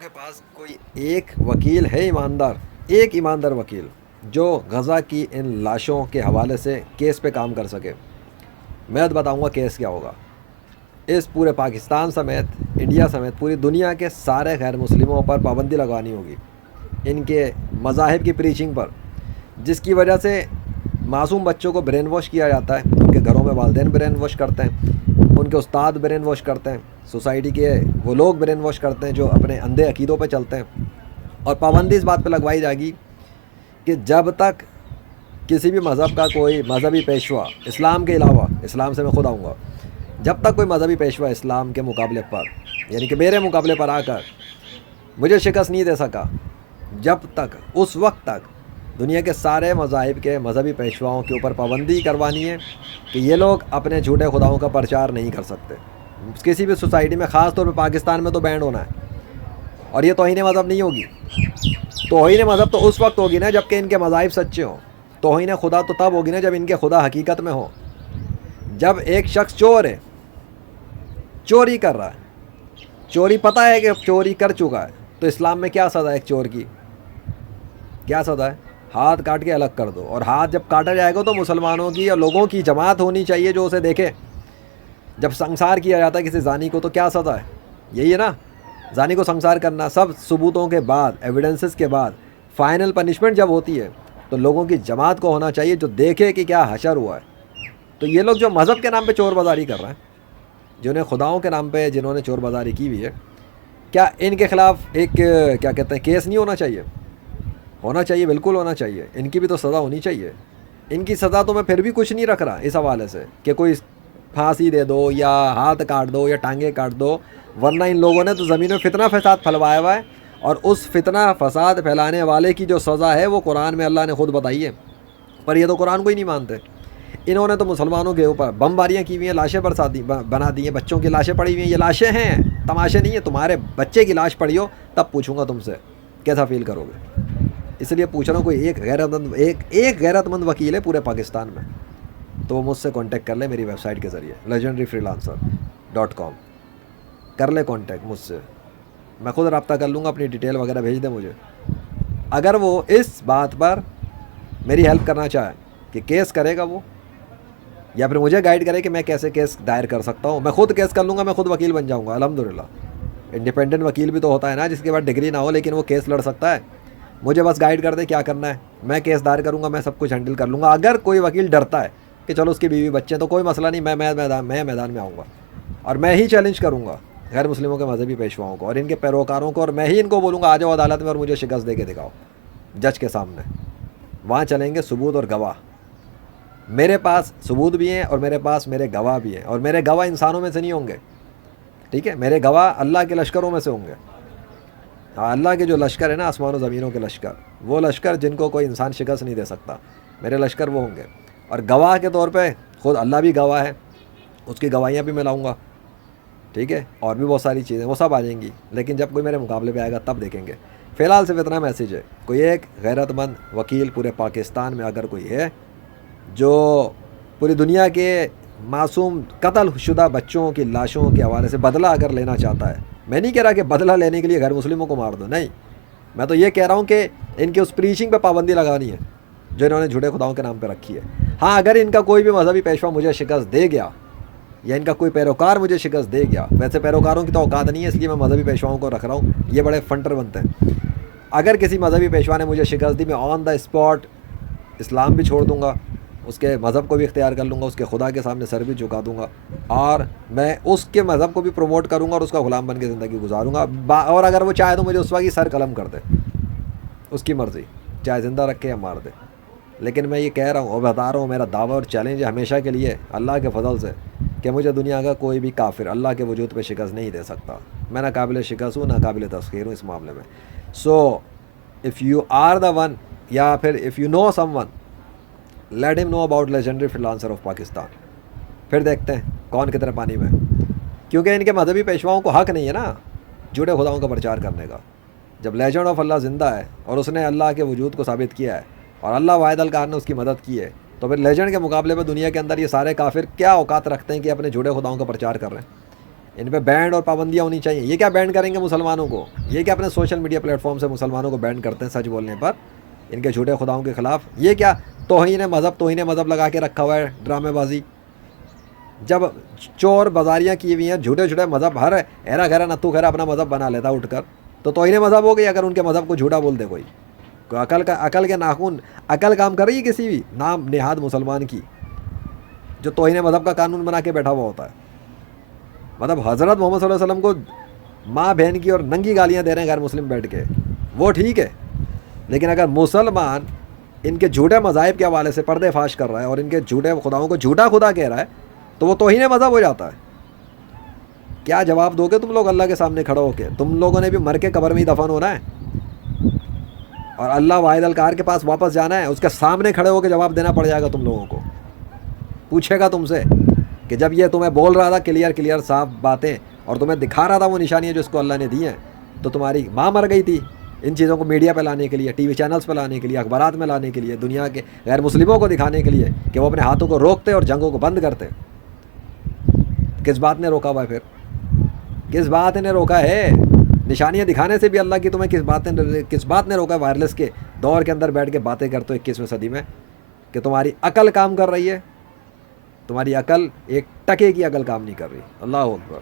کے پاس کوئی ایک وکیل ہے ایماندار، ایک ایماندار وکیل جو غزہ کی ان لاشوں کے حوالے سے کیس پہ کام کر سکے؟ میں تو بتاؤں گا کیس کیا ہوگا۔ اس پورے پاکستان سمیت، انڈیا سمیت پوری دنیا کے سارے غیر مسلموں پر پابندی لگانی ہوگی، ان کے مذاہب کی پریچنگ پر، جس کی وجہ سے معصوم بچوں کو برین واش کیا جاتا ہے، ان کے گھروں میں والدین برین واش کرتے ہیں، ان کے استاد برین واش کرتے ہیں، سوسائٹی کے وہ لوگ برین واش کرتے ہیں جو اپنے اندھے عقیدوں پہ چلتے ہیں۔ اور پابندی اس بات پہ لگوائی جائے گی کہ جب تک کسی بھی مذہب کا کوئی مذہبی پیشوا، اسلام کے علاوہ، اسلام سے میں خود آؤں گا، جب تک کوئی مذہبی پیشوا اسلام کے مقابلے پر، یعنی کہ میرے مقابلے پر آ کر مجھے شکست نہیں دے سکا، جب تک، اس وقت تک دنیا کے سارے مذاہب کے مذہبی پیشواؤں کے اوپر پابندی کروانی ہے کہ یہ لوگ اپنے جھوٹے خداؤں کا پرچار نہیں کر سکتے کسی بھی سوسائٹی میں، خاص طور پہ پاکستان میں تو بینڈ ہونا ہے۔ اور یہ توہین مذہب نہیں ہوگی، توہین مذہب تو اس وقت ہوگی نا جب کہ ان کے مذاہب سچے ہوں، توہین خدا تو تب ہوگی نا جب ان کے خدا حقیقت میں ہوں۔ جب ایک شخص چور ہے، چوری کر رہا ہے، چوری پتہ ہے کہ چوری کر چکا ہے، تو اسلام میں کیا سزا ہے ایک چور کی؟ کیا سزا ہے؟ ہاتھ کاٹ کے الگ کر دو۔ اور ہاتھ جب کاٹا جائے گا تو مسلمانوں کی اور لوگوں کی جماعت ہونی چاہیے جو اسے دیکھے۔ جب سنسار کیا جاتا ہے کسی زانی کو تو کیا سزا ہے؟ یہی ہے نا، زانی کو سنسار کرنا۔ سب ثبوتوں کے بعد، ایویڈنسز کے بعد فائنل پنشمنٹ جب ہوتی ہے تو لوگوں کی جماعت کو ہونا چاہیے جو دیکھے کہ کیا حشر ہوا ہے۔ تو یہ لوگ جو مذہب کے نام پہ چور بازاری کر رہے ہیں، جنہیں خداؤں کے نام پہ جنہوں نے چور بازاری کی ہوئی ہے، کیا ان کے خلاف ایک کیا کہتے ہیں کیس نہیں ہونا چاہیے؟ ہونا چاہیے، بالکل ہونا چاہیے۔ ان کی بھی تو سزا ہونی چاہیے۔ ان کی سزا تو میں پھر بھی کچھ نہیں رکھ رہا اس حوالے سے کہ کوئی پھانسی دے دو یا ہاتھ کاٹ دو یا ٹانگیں کاٹ دو، ورنہ ان لوگوں نے تو زمین میں فتنہ فساد پھیلوایا ہوا ہے، اور اس فتنہ فساد پھیلانے والے کی جو سزا ہے وہ قرآن میں اللہ نے خود بتائی ہے، پر یہ تو قرآن کو ہی نہیں مانتے۔ انہوں نے تو مسلمانوں کے اوپر بمباریاں کی ہوئی ہیں، لاشیں بنا دی ہیں، بچوں کی لاشیں پڑی ہوئی ہیں۔ یہ لاشیں ہیں، تماشے نہیں ہیں۔ تمہارے بچے کی لاش پڑی ہو تب پوچھوں گا تم سے کیسا فیل کرو گے۔ اس لیے پوچھ رہا ہوں، کوئی ایک غیرت مند وکیل ہے پورے پاکستان میں تو وہ مجھ سے کانٹیکٹ کر لے میری ویب سائٹ کے ذریعے legendaryfreelancer.com، کر لے کانٹیکٹ مجھ سے، میں خود رابطہ کر لوں گا، اپنی ڈیٹیل وغیرہ بھیج دے مجھے۔ اگر وہ اس بات پر میری ہیلپ کرنا چاہے کہ کیس کرے گا وہ، یا پھر مجھے گائیڈ کرے کہ میں کیسے کیس دائر کر سکتا ہوں، میں خود کیس کر لوں گا، میں خود وکیل بن جاؤں گا الحمدللہ۔ انڈیپینڈنٹ وکیل بھی تو ہوتا ہے نا جس کے بعد ڈگری نہ ہو لیکن وہ کیس لڑ سکتا ہے۔ مجھے بس گائیڈ کر دے کیا کرنا ہے، میں کیس دائر کروں گا، میں سب کچھ ہینڈل کر لوں گا۔ اگر کوئی وکیل ڈرتا ہے کہ چلو اس کی بیوی بچے ہیں تو کوئی مسئلہ نہیں، میں میدان میں آؤں گا اور میں ہی چیلنج کروں گا غیر مسلموں کے مذہبی پیشواؤں کو اور ان کے پیروکاروں کو، اور میں ہی ان کو بولوں گا آ جاؤ عدالت میں اور مجھے شکست دے کے دکھاؤ جج کے سامنے۔ وہاں چلیں گے ثبوت اور گواہ، میرے پاس ثبوت بھی ہیں اور میرے پاس میرے گواہ بھی ہیں، اور میرے گواہ انسانوں میں سے نہیں ہوں گے، ٹھیک ہے؟ میرے گواہ اللہ کے لشکروں میں سے ہوں گے۔ ہاں، اللہ کے جو لشکر ہے نا، آسمان و زمینوں کے لشکر، وہ لشکر جن کو کوئی انسان شکست نہیں دے سکتا، میرے لشکر وہ ہوں گے۔ اور گواہ کے طور پہ خود اللہ بھی گواہ ہے، اس کی گواہیاں بھی میں لاؤں گا، ٹھیک ہے؟ اور بھی بہت ساری چیزیں وہ سب آ جائیں گی، لیکن جب کوئی میرے مقابلے پہ آئے گا تب دیکھیں گے۔ فی الحال صرف اتنا میسیج ہے، کوئی ایک غیرت مند وکیل پورے پاکستان میں اگر کوئی ہے جو پوری دنیا کے معصوم قتل شدہ بچوں کی لاشوں کے حوالے سے بدلہ اگر لینا چاہتا ہے، میں نہیں کہہ رہا کہ بدلہ لینے کے لیے غیر مسلموں کو مار دو، نہیں، میں تو یہ کہہ رہا ہوں کہ ان کی اس پریچنگ پہ پابندی لگانی ہے جو انہوں نے جھوٹے خداؤں کے نام پہ رکھی ہے۔ ہاں، اگر ان کا کوئی بھی مذہبی پیشوا مجھے شکست دے گیا یا ان کا کوئی پیروکار مجھے شکست دے گیا، ویسے پیروکاروں کی تو اوقات نہیں ہے اس لیے میں مذہبی پیشواؤں کو رکھ رہا ہوں، یہ بڑے فنٹر بنتے ہیں۔ اگر کسی مذہبی پیشوا نے مجھے شکست دی، میں آن دا اسپاٹ اسلام بھی چھوڑ دوں گا، اس کے مذہب کو بھی اختیار کر لوں گا، اس کے خدا کے سامنے سر بھی جھکا دوں گا، اور میں اس کے مذہب کو بھی پروموٹ کروں گا اور اس کا غلام بن کے زندگی گزاروں گا۔ اور اگر وہ چاہے تو مجھے اس وقت ہی سر قلم کر دے، اس کی مرضی، چاہے زندہ رکھے یا مار دے۔ لیکن میں یہ کہہ رہا ہوں اور بتا رہا ہوں، میرا دعویٰ اور چیلنج ہے ہمیشہ کے لیے اللہ کے فضل سے کہ مجھے دنیا کا کوئی بھی کافر اللہ کے وجود پہ شکست نہیں دے سکتا۔ میں نہ قابل شکست ہوں نہ قابل تسخیر ہوں اس معاملے میں۔ So if you are the one, یا پھر if you know someone, let ہم know about legendary freelancer of Pakistan, پھر دیکھتے ہیں کون کتنے پانی میں، کیونکہ ان کے مذہبی پیشواؤں کو حق نہیں ہے نا جھوٹے خداؤں کا پرچار کرنے کا۔ جب لیجنڈ آف اللہ زندہ ہے اور اس نے اللہ کے وجود کو ثابت کیا ہے اور اللہ واحد القہار نے اس کی مدد کی ہے، تو پھر لیجنڈ کے مقابلے میں دنیا کے اندر یہ سارے کافر کیا اوقات رکھتے ہیں کہ اپنے جھوٹے خداؤں کا پرچار کر رہے ہیں؟ ان پہ بینڈ اور پابندیاں ہونی چاہیے. یہ کیا بینڈ کریں گے مسلمانوں کو؟ یہ کیا اپنے سوشل میڈیا پلیٹ فارم سے مسلمانوں کو بینڈ کرتے ہیں سچ بولنے پر ان کے جھوٹے خداؤں کے خلاف؟ یہ کیا توہین مذہب لگا کے رکھا ہوا ہے ڈرامے بازی. جب چور بازاریاں کی ہوئی ہیں جھوٹے مذہب، ہر ایرا گھرا نتو گھرا اپنا مذہب بنا لیتا اٹھ کر، تو توہین مذہب ہو گئی اگر ان کے مذہب کو جھوٹا بول دے کوئی. عقل کے ناخن، عقل کام کر رہی ہے کسی بھی نام نہاد مسلمان کی جو توہین مذہب کا قانون بنا کے بیٹھا ہوا ہوتا ہے؟ مطلب حضرت محمد صلی اللہ علیہ وسلم کو ماں بہن کی اور ننگی گالیاں دے رہے ہیں غیر مسلم بیٹھ کے، وہ ٹھیک ہے. لیکن اگر مسلمان ان کے جھوٹے مذاہب کے حوالے سے پردے فاش کر رہا ہے اور ان کے جھوٹے خداؤں کو جھوٹا خدا کہہ رہا ہے تو وہ توہین مذہب ہو جاتا ہے. کیا جواب دو گے تم لوگ اللہ کے سامنے کھڑا ہو کے؟ تم لوگوں نے بھی مر کے قبر میں ہی دفن ہونا ہے اور اللہ واحد القہار کے پاس واپس جانا ہے. اس کے سامنے کھڑے ہو کے جواب دینا پڑ جائے گا تم لوگوں کو. پوچھے گا تم سے کہ جب یہ تمہیں بول رہا تھا کلیئر صاف باتیں اور تمہیں دکھا رہا تھا وہ نشانیاں جو اس کو اللہ نے دی ہیں، تو تمہاری ماں مر گئی تھی ان چیزوں کو میڈیا پہ لانے کے لیے، ٹی وی چینلز پہ لانے کے لیے، اخبارات میں لانے کے لیے، دنیا کے غیر مسلموں کو دکھانے کے لیے کہ وہ اپنے ہاتھوں کو روکتے اور جنگوں کو بند کرتے. کس بات نے روکا ہوا ہے پھر؟ کس بات نے روکا ہے؟ نشانیاں دکھانے سے بھی اللہ کی تمہیں کس بات نے روکا ہے وائرلیس کے دور کے اندر بیٹھ کے باتیں کرتے ہو 21ویں صدی میں کہ تمہاری عقل کام کر رہی ہے؟ تمہاری عقل ایک ٹکے کی عقل کام نہیں کر رہی. اللہ اکبر.